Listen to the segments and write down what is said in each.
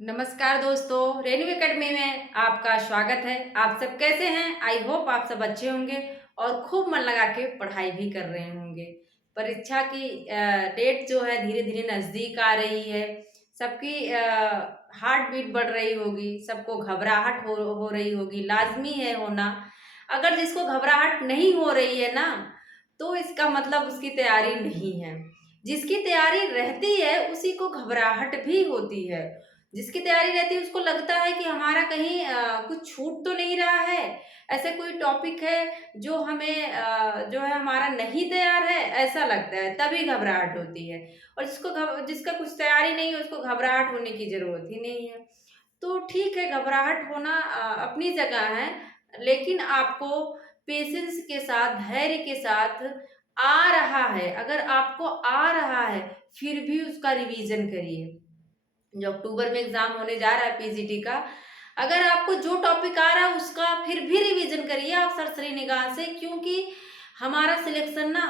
नमस्कार दोस्तों, रेनू एकेडमी में आपका स्वागत है। आप सब कैसे हैं? आई होप आप सब अच्छे होंगे और खूब मन लगा के पढ़ाई भी कर रहे होंगे। परीक्षा की डेट जो है धीरे धीरे नज़दीक आ रही है। सबकी हार्ट बीट बढ़ रही होगी, सबको घबराहट हो रही होगी, लाजमी है होना। अगर जिसको घबराहट नहीं हो रही है ना, तो इसका मतलब उसकी तैयारी नहीं है। जिसकी तैयारी रहती है उसी को घबराहट भी होती है। जिसकी तैयारी रहती है उसको लगता है कि हमारा कहीं कुछ छूट तो नहीं रहा है, ऐसे कोई टॉपिक है जो हमें जो है हमारा नहीं तैयार है, ऐसा लगता है, तभी घबराहट होती है। और जिसका कुछ तैयारी नहीं है उसको घबराहट होने की ज़रूरत ही नहीं है। तो ठीक है, घबराहट होना अपनी जगह है, लेकिन आपको पेशेंस के साथ, धैर्य के साथ आ रहा है, अगर आपको आ रहा है, फिर भी उसका रिवीजन करिए। जो अक्टूबर में एग्जाम होने जा रहा है पीजीटी का, अगर आपको जो टॉपिक आ रहा है उसका फिर भी रिवीजन करिए आप सरसरी निगाह से, क्योंकि हमारा सिलेक्शन ना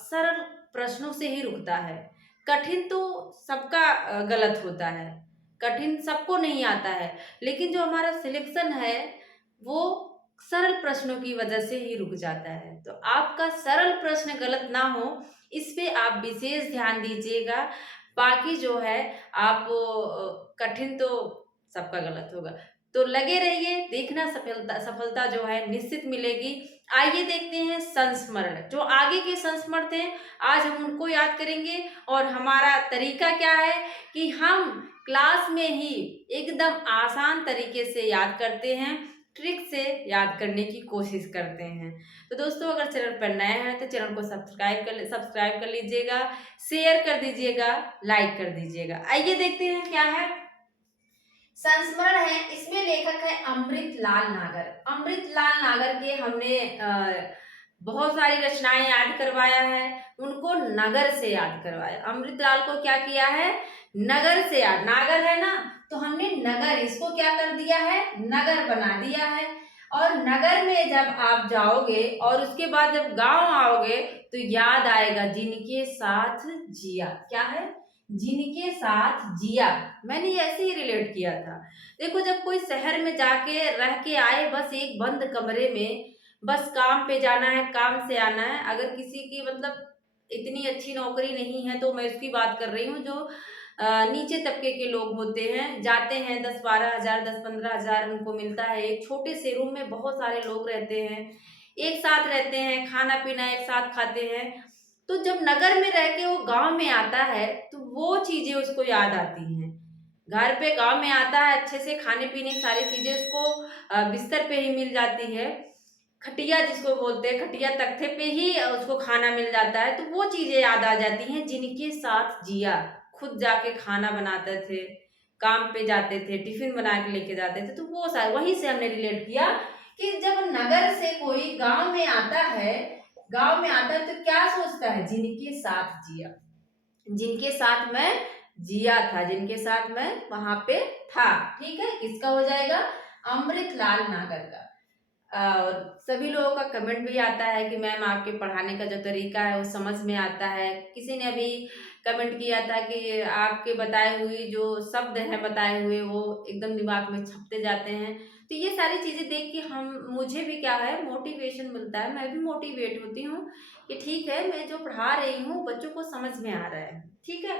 सरल प्रश्नों से ही रुकता है। कठिन तो सबका गलत होता है, कठिन सबको नहीं आता है, लेकिन जो हमारा सिलेक्शन है वो सरल प्रश्नों की वजह से ही रुक जाता है। तो आपका सरल प्रश्न गलत ना हो, इस पे आप विशेष ध्यान दीजिएगा। बाकी जो है आप कठिन तो सबका गलत होगा। तो लगे रहिए, देखना सफलता सफलता जो है निश्चित मिलेगी। आइए देखते हैं संस्मरण, जो आगे के संस्मरण थे आज हम उनको याद करेंगे। और हमारा तरीका क्या है कि हम क्लास में ही एकदम आसान तरीके से याद करते हैं, ट्रिक से याद करने की कोशिश करते हैं। तो दोस्तों, अगर चैनल पर नए हैं तो चैनल को सब्सक्राइब कर लीजिएगा, शेयर कर दीजिएगा, लाइक कर दीजिएगा। आइए देखते हैं क्या है। संस्मरण है, इसमें लेखक है अमृतलाल नागर। अमृतलाल नागर के हमने बहुत सारी रचनाएं याद करवाया है, उनको नगर से याद करवाया। अमृतलाल को क्या किया है? नगर से याद, नागर है ना, तो हमने नगर, इसको क्या कर दिया है? नगर बना दिया है। और नगर में जब आप जाओगे और उसके बाद जब गांव आओगे तो याद आएगा जिनके साथ जिया। क्या है? जिनके साथ जिया। मैंने ऐसे ही रिलेट किया था। देखो, जब कोई शहर में जाके रह के आए, बस एक बंद कमरे में, बस काम पे जाना है, काम से आना है। अगर किसी की मतलब इतनी अच्छी नौकरी नहीं है, तो मैं उसकी बात कर रही हूँ जो नीचे तबके के लोग होते हैं, जाते हैं 10-12 हजार, 10-15 हजार उनको मिलता है। एक छोटे से रूम में बहुत सारे लोग रहते हैं, एक साथ रहते हैं, खाना पीना एक साथ खाते हैं। तो जब नगर में रह के वो गांव में आता है तो वो चीजें उसको याद आती हैं। घर पे गांव में आता है, अच्छे से खाने पीने की सारी चीजें उसको बिस्तर पे ही मिल जाती है। खटिया जिसको बोलते हैं, खटिया तख्ते पे ही उसको खाना मिल जाता है। तो वो चीजें याद आ जाती हैं जिनके साथ जिया। खुद जाके खाना बनाते थे, काम पे जाते थे, टिफिन बना के लेके जाते थे। तो वो वहीं से हमने रिलेट किया कि जब नगर से कोई गांव में आता है, गांव में आता है तो क्या सोचता है? जिनके साथ जिया, जिनके साथ मैं जिया था, जिनके साथ मैं वहां पे था। ठीक है, किसका हो जाएगा? अमृतलाल नागर का। और सभी लोगों का कमेंट भी आता है कि मैम आपके पढ़ाने का जो तरीका है वो समझ में आता है। किसी ने अभी कमेंट किया था कि आपके बताए हुए जो शब्द हैं, बताए हुए वो एकदम दिमाग में छपते जाते हैं। तो ये सारी चीज़ें देख के हम मुझे भी क्या है, मोटिवेशन मिलता है, मैं भी मोटिवेट होती हूँ कि ठीक है, मैं जो पढ़ा रही हूँ बच्चों को समझ में आ रहा है। ठीक है,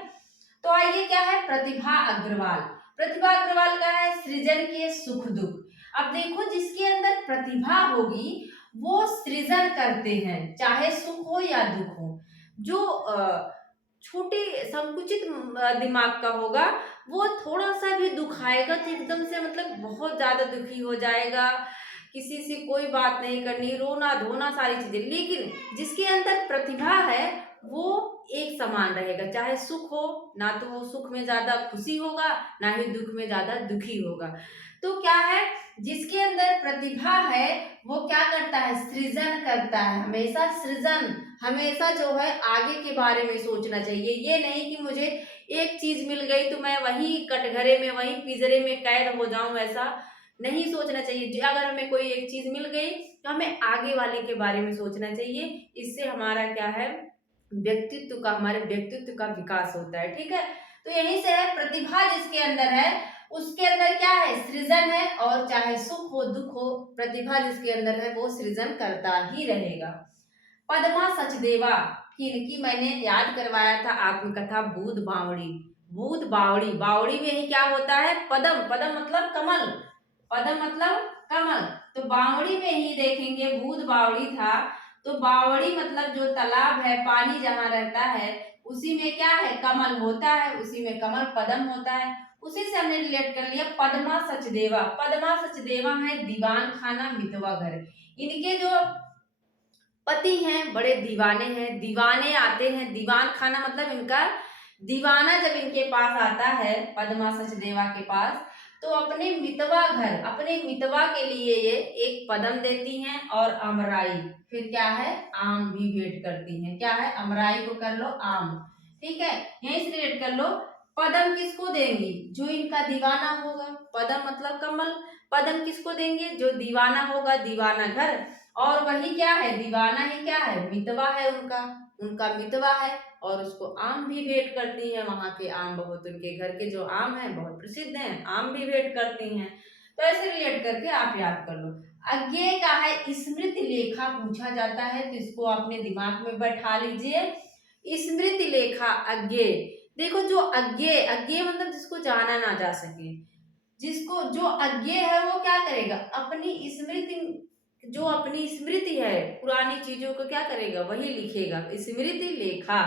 तो आइए क्या है, प्रतिभा अग्रवाल। प्रतिभा अग्रवाल का है सृजन के सुख दुख। अब देखो, जिसके अंदर प्रतिभा होगी वो सृजन करते हैं, चाहे सुख हो या दुख हो। जो छोटे संकुचित दिमाग का होगा, वो थोड़ा सा भी दुख आएगा तो एकदम से मतलब बहुत ज्यादा दुखी हो जाएगा, किसी से कोई बात नहीं करनी, रोना धोना सारी चीजें। लेकिन जिसके अंदर प्रतिभा है वो एक समान रहेगा, चाहे सुख हो ना, तो वो सुख में ज्यादा खुशी होगा, ना ही दुख में ज्यादा दुखी होगा। तो क्या है, जिसके अंदर प्रतिभा है वो क्या करता है? सृजन करता है। हमेशा सृजन, हमेशा जो है आगे के बारे में सोचना चाहिए। ये नहीं कि मुझे एक चीज मिल गई तो मैं वहीं कटघरे में, वहीं पिंजरे में कैद हो जाऊं, ऐसा नहीं सोचना चाहिए। अगर हमें कोई एक चीज मिल गई तो हमें आगे वाले के बारे में सोचना चाहिए। इससे हमारा क्या है, व्यक्तित्व का, हमारे व्यक्तित्व का विकास होता है। ठीक है, तो यहीं से है, प्रतिभा जिसके अंदर है उसके अंदर क्या है, सृजन है, और चाहे सुख हो दुख हो, प्रतिभा जिसके अंदर है वो सृजन करता ही रहेगा। पद्मा सचदेवा, फिर की मैंने याद करवाया था आत्मकथा बूंद बावड़ी। बूंद बावड़ी, बावड़ी में ही क्या होता है, पदम, पदम मतलब कमल, पदम मतलब कमल। तो बावड़ी में ही देखेंगे बूंद बावड़ी था, तो बावड़ी मतलब जो तालाब है, पानी जहाँ रहता है उसी में क्या है, कमल होता है, उसी में कमल पदम होता है। उसी से हमने रिलेट कर लिया पद्मा सचदेवा। पद्मा सचदेवा है दीवान खाना मितवा घर। इनके जो पति हैं बड़े दीवाने हैं, दीवाने आते हैं, दीवान खाना मतलब इनका दीवाना जब इनके पास आता है पद्मा सचदेवा के पास, तो अपने मितवा घर, अपने मितवा के लिए ये एक पदम देती हैं और अमराई, फिर क्या है, आम भी भेंट करती हैं। क्या है, अमराई को कर लो आम, ठीक है, यहीं से रिलेट कर लो। पदम किसको देंगी, जो इनका दीवाना होगा, पदम मतलब कमल, पदम किसको देंगे, जो दीवाना होगा, दीवाना घर, और वही क्या है, दीवाना ही क्या है, मितवा है उनका, उनका मितवा है, और उसको आम भी भेंट करती हैं। वहां के आम बहुत, उनके घर के जो आम हैं बहुत प्रसिद्ध हैं, आम भी भेंट करती हैं। तो ऐसे रिलेट करके आप याद कर लो। अज्ञेय का है स्मृति लेखा पूछा जाता है, तो इसको अपने दिमाग में बैठा लीजिए। स्मृति लेखा अज्ञेय, देखो जो अज्ञेय, अज्ञेय मतलब जिसको जाना ना जा सके, जिसको, जो अज्ञेय है वो क्या करेगा, अपनी स्मृति, जो अपनी स्मृति है पुरानी चीजों को क्या करेगा, वही लिखेगा, स्मृति लेखा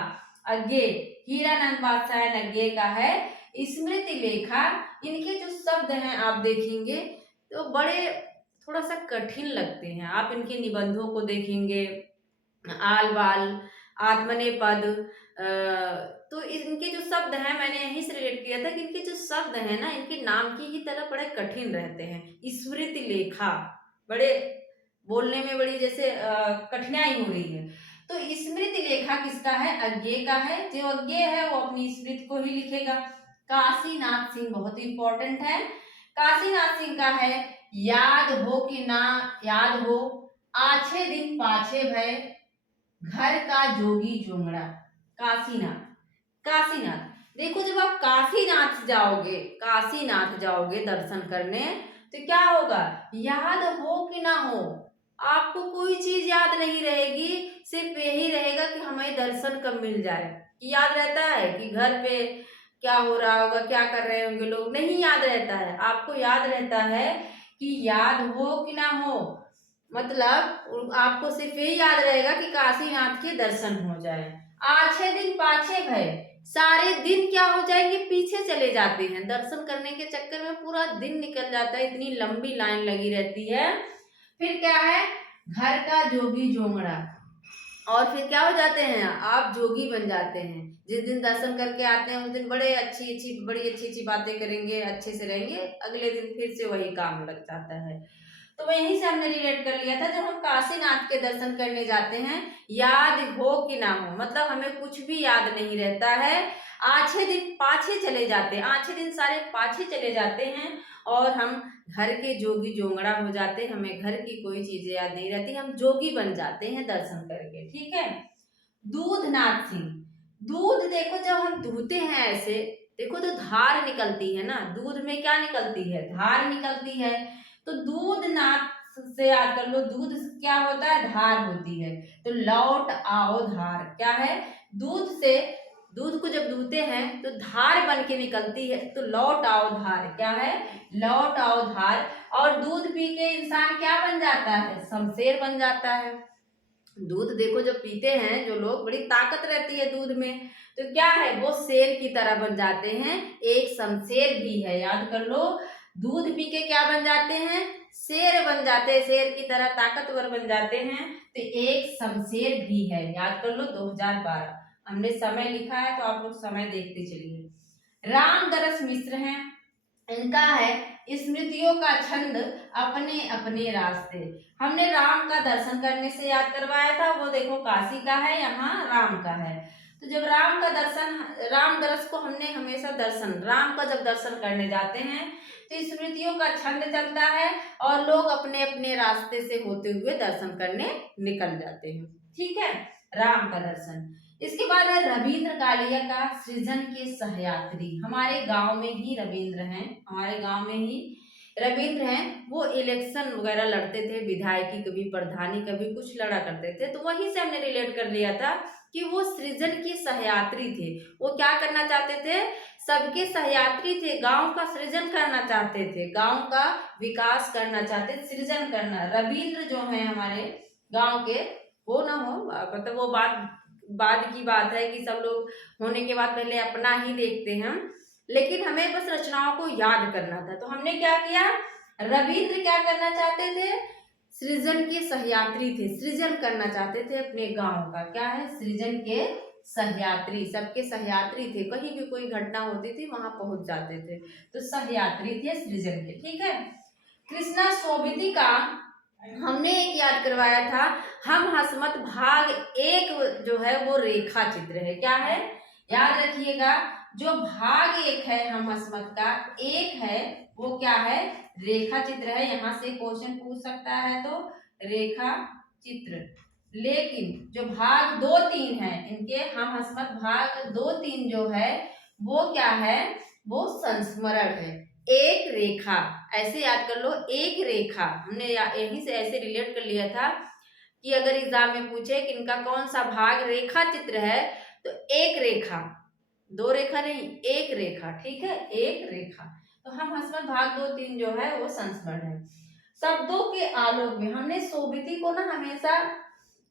अज्ञेय। हीरानंद बादशाह अज्ञेय का है स्मृति लेखा। इनके जो शब्द हैं आप देखेंगे तो बड़े थोड़ा सा कठिन लगते हैं, आप इनके निबंधों को देखेंगे, आल बाल, आत्मने पद, तो इनके जो शब्द हैं मैंने यहीं से रिलेट किया था कि इनके जो शब्द हैं ना, इनके नाम की ही तरह बड़े कठिन रहते हैं। स्मृति लेखा, बड़े बोलने में बड़ी जैसे कठिनाई हो रही है। तो स्मृति लेखा किसका है, अज्ञेय का है। जो अज्ञेय है वो अपनी स्मृति को ही लिखेगा। काशीनाथ सिंह बहुत इंपॉर्टेंट है। काशीनाथ सिंह का है याद हो कि ना याद हो, आछे दिन पाछे भय, घर का जोगी जोंगड़ा। काशीनाथ, काशीनाथ, देखो जब आप काशीनाथ जाओगे, काशीनाथ जाओगे दर्शन करने, तो क्या होगा, याद हो कि ना हो, आपको कोई चीज याद नहीं रहेगी, सिर्फ यही रहेगा कि हमें दर्शन कब मिल जाए। याद रहता है कि घर पे क्या हो रहा होगा, क्या कर रहे होंगे लोग, नहीं याद रहता है। आपको याद रहता है कि याद हो कि ना हो, मतलब आपको सिर्फ यही याद रहेगा कि काशीनाथ के दर्शन हो जाए। आछे दिन पाछे भय, सारे दिन क्या हो जाएंगे, पीछे चले जाते हैं, दर्शन करने के चक्कर में पूरा दिन निकल जाता है, इतनी लंबी लाइन लगी रहती है। फिर क्या है, घर का जोगी जोंगड़ा, और फिर क्या हो जाते हैं, आप जोगी बन जाते हैं। जिस दिन दर्शन करके आते हैं उस दिन बड़ी अच्छी अच्छी बातें करेंगे, अच्छे से रहेंगे, अगले दिन फिर से वही काम लग जाता है। तो वहीं से हमने रिलेट कर लिया था, जब हम काशीनाथ के दर्शन करने जाते हैं, याद हो कि ना हो, मतलब हमें कुछ भी याद नहीं रहता है, आछे दिन पाछे चले जाते हैं, आछे दिन सारे पाछे चले जाते हैं, और हम घर के जोगी जोंगड़ा हो जाते हैं, हमें घर की कोई चीजें याद नहीं रहती, हम जोगी बन जाते हैं दर्शन करके। ठीक है। दूधनाथ सिंह, दूध देखो जब हम दूहते हैं ऐसे, देखो तो धार निकलती है ना, दूध में क्या निकलती है, धार निकलती है। तो दूधनाथ से याद कर लो, दूध क्या होता है, धार होती है। तो लौट आओ धार, क्या है, दूध से, दूध को जब दूहते हैं तो धार बन के निकलती है, तो लौट आओ धार, क्या है, लौट आओ धार। और दूध पी के इंसान क्या बन जाता है, शमशेर बन जाता है। दूध देखो जब पीते हैं जो लोग, बड़ी ताकत रहती है दूध में, तो क्या है, वो शेर की तरह बन जाते हैं, एक शमशेर भी है, याद कर लो। दूध पी के क्या बन जाते हैं, शेर बन जाते हैं, शेर की तरह ताकतवर बन जाते हैं, तो एक शमशेर भी है, याद कर लो। 2012 हमने समय लिखा है, तो आप लोग समय देखते चलिए। रामदरस मिश्र हैं, इनका है स्मृतियों का छंद अपने अपने रास्ते। हमने राम का दर्शन करने से याद करवाया था, वो देखो काशी का है, यहाँ राम का है। तो जब राम का दर्शन, राम दरस को हमने हमेशा दर्शन, राम का जब दर्शन करने जाते हैं तो स्मृतियों का छंद चलता है, और लोग अपने अपने रास्ते से होते हुए दर्शन करने निकल जाते हैं। ठीक है, राम का दर्शन। इसके बाद है रविंद्र कालिया का सृजन के सहयात्री। हमारे गांव में ही रविंद्र हैं, हमारे गांव में ही रविंद्र हैं। वो इलेक्शन वगैरह लड़ते थे, विधायकी कभी प्रधानी कभी कुछ लड़ा करते थे, तो वहीं से हमने रिलेट कर लिया था कि वो सृजन के सहयात्री थे। वो क्या करना चाहते थे, सबके सहयात्री थे, गांव का सृजन करना चाहते थे, गांव का विकास करना चाहते, सृजन करना। रविंद्र जो है हमारे गांव के, वो ना हो मतलब वो बात बाद की बात है कि सब लोग होने के बाद पहले अपना ही देखते हैं, लेकिन हमें बस रचनाओं को याद करना था। तो हमने क्या किया, रविंद्र क्या करना चाहते थे, सृजन के सहयात्री थे, सृजन करना चाहते थे अपने गांव का, क्या है, सृजन के सहयात्री, सबके सहयात्री थे, कहीं भी कोई घटना होती थी वहां पहुंच जाते थे, तो सहयात्री थे सृजन के। ठीक है। कृष्णा सोबती का हमने एक याद करवाया था, हम हसमत भाग 1 जो है वो रेखा चित्र है। क्या है, याद रखिएगा, जो भाग 1 है हम हसमत का, 1 है वो क्या है, रेखा चित्र है। यहाँ से क्वेश्चन पूछ सकता है तो रेखा चित्र। लेकिन जो भाग 2, 3 है इनके, हम हसमत भाग 2, 3 जो है वो क्या है, वो संस्मरण है। एक रेखा, ऐसे याद कर लो, एक रेखा। हमने यहीं से ऐसे रिलेट कर लिया था कि अगर एग्जाम में पूछे कि इनका कौन सा भाग रेखा चित्र है, तो एक रेखा, 2 रेखा नहीं, एक रेखा। ठीक है, एक रेखा। तो हम हसमत भाग 2, 3 जो है वो संस्मरण है। शब्दों के आलोक में हमने सोबती को ना हमेशा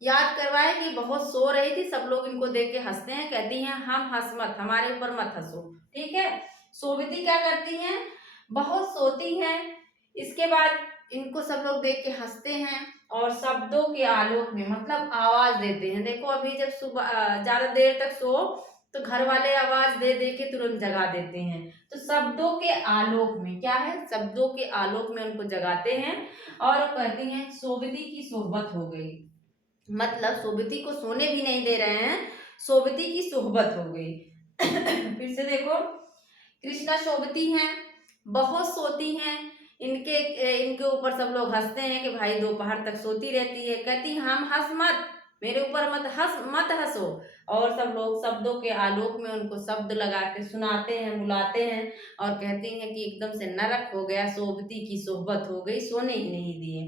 याद करवाया कि बहुत सो रही थी, सब लोग इनको देख के हंसते हैं, कहती हैं हम हंस हमारे ऊपर मत हंसो। ठीक है, सोबती क्या करती हैं, बहुत सोती हैं। इसके बाद इनको सब लोग देख के हंसते हैं और शब्दों के आलोक में मतलब आवाज देते हैं। देखो अभी जब सुबह ज्यादा देर तक सो तो घर वाले आवाज दे दे के तुरंत जगा देते हैं, तो शब्दों के आलोक में क्या है, शब्दों के आलोक में उनको जगाते हैं और कहती हैं सोबती की सोहबत हो गई। मतलब सोबती को सोने भी नहीं दे रहे हैं, सोबती की सोहबत हो गई। फिर से देखो, कृष्णा सोबती हैं, बहुत सोती हैं, इनके इनके ऊपर सब लोग हंसते हैं कि भाई दोपहर तक सोती रहती है। कहती हम हंस मत, मेरे ऊपर मत हंसो। और सब लोग शब्दों के आलोक में उनको शब्द लगा के सुनाते हैं, बुलाते हैं और कहती हैं कि एकदम से नरक हो गया, सोबती की सोहबत हो गई, सोने ही नहीं दिए।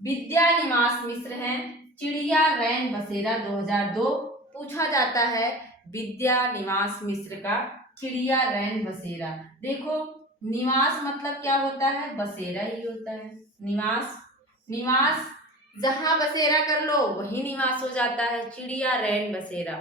विद्या निवास मिश्र हैं, चिड़िया रैन बसेरा 2002 पूछा जाता है। विद्या निवास मिश्र का चिड़िया रैन बसेरा। देखो निवास मतलब क्या होता है, बसेरा ही होता है। निवास, निवास जहां बसेरा कर लो वही निवास हो जाता है। चिड़िया रैन बसेरा,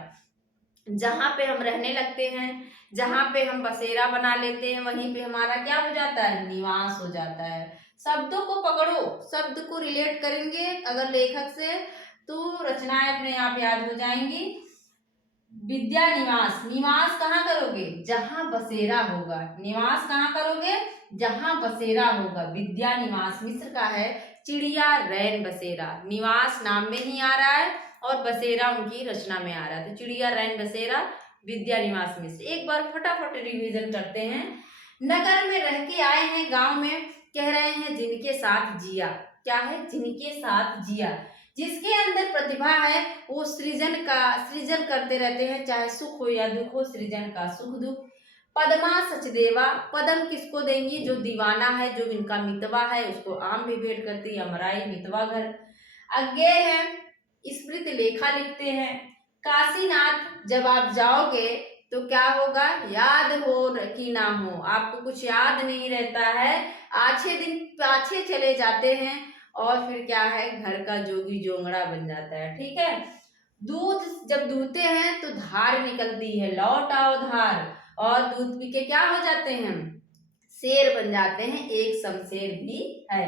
जहां पे हम रहने लगते हैं, जहां पे हम बसेरा बना लेते हैं, वहीं पे हमारा क्या हो जाता है, निवास हो जाता है। शब्दों को पकड़ो, शब्द को रिलेट करेंगे अगर लेखक से तो रचनाएं अपने आप याद हो जाएंगी। विद्या निवास, निवास कहाँ करोगे, जहां बसेरा होगा। निवास कहाँ करोगे, जहां बसेरा होगा। विद्या निवास मिश्र का है चिड़िया रैन बसेरा। निवास नाम में ही आ रहा है और बसेरा उनकी रचना में आ रहा है, तो चिड़िया रैन बसेरा विद्या निवास मिश्र। एक बार फटाफट रिवीजन करते हैं। नगर में रह के आए हैं, गांव में कह रहे हैं जिनके साथ जिया। क्या है, जिनके साथ जिया। जिसके अंदर प्रतिभा है वो सृजन करते रहते हैं, चाहे सुख हो या दुख हो, सृजन का सुख दुख। पदमा सचदेवा, पदम किसको देंगी, जो दीवाना है, जो इनका मितवा है, उसको आम भी भेंट करती है, अमराई मितवा घर। अज्ञेय है, स्मृत लेखा लिखते हैं। काशीनाथ, जब आप जाओगे तो क्या होगा, याद हो कि ना हो, आपको कुछ याद नहीं रहता है, आछे दिन पाछे चले जाते हैं और फिर क्या है, घर का जोगी जोंगड़ा बन जाता है। ठीक है। दूध जब दूहते हैं तो धार निकलती है, लौट आओ धार, और दूध पी के क्या हो जाते हैं, शेर बन जाते हैं, एक शमशेर भी है।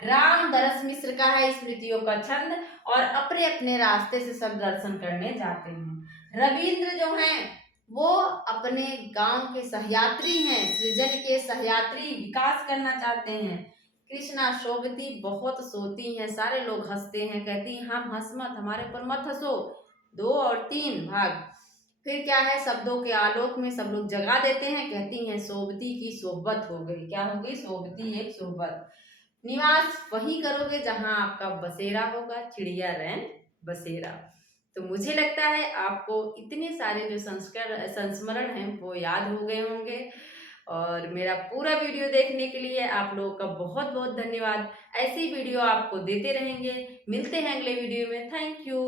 राम दरस मिश्र का है स्मृतियों का छंद और अपने अपने रास्ते से सब दर्शन करने जाते हैं। रविंद्र जो हैं वो अपने गांव के सहयात्री हैं, सृजन के सहयात्री, विकास करना चाहते हैं। कृष्णा सोबती बहुत सोती हैं, सारे लोग हंसते हैं, कहती हैं हम हंस मत, हमारे ऊपर मत हंसो। 2 और 3 भाग। फिर क्या है, शब्दों के आलोक में सब लोग जगा देते हैं, कहती हैं सोबती की सोहबत हो गई। क्या हो गई, सोबती एक सोहबत। निवास वही करोगे जहां आपका बसेरा होगा, चिड़िया रैन बसेरा। तो मुझे लगता है आपको इतने सारे जो संस्मरण हैं वो याद हो गए होंगे। और मेरा पूरा वीडियो देखने के लिए आप लोगों का बहुत-बहुत धन्यवाद। ऐसी वीडियो आपको देते रहेंगे। मिलते हैं अगले वीडियो में। Thank you.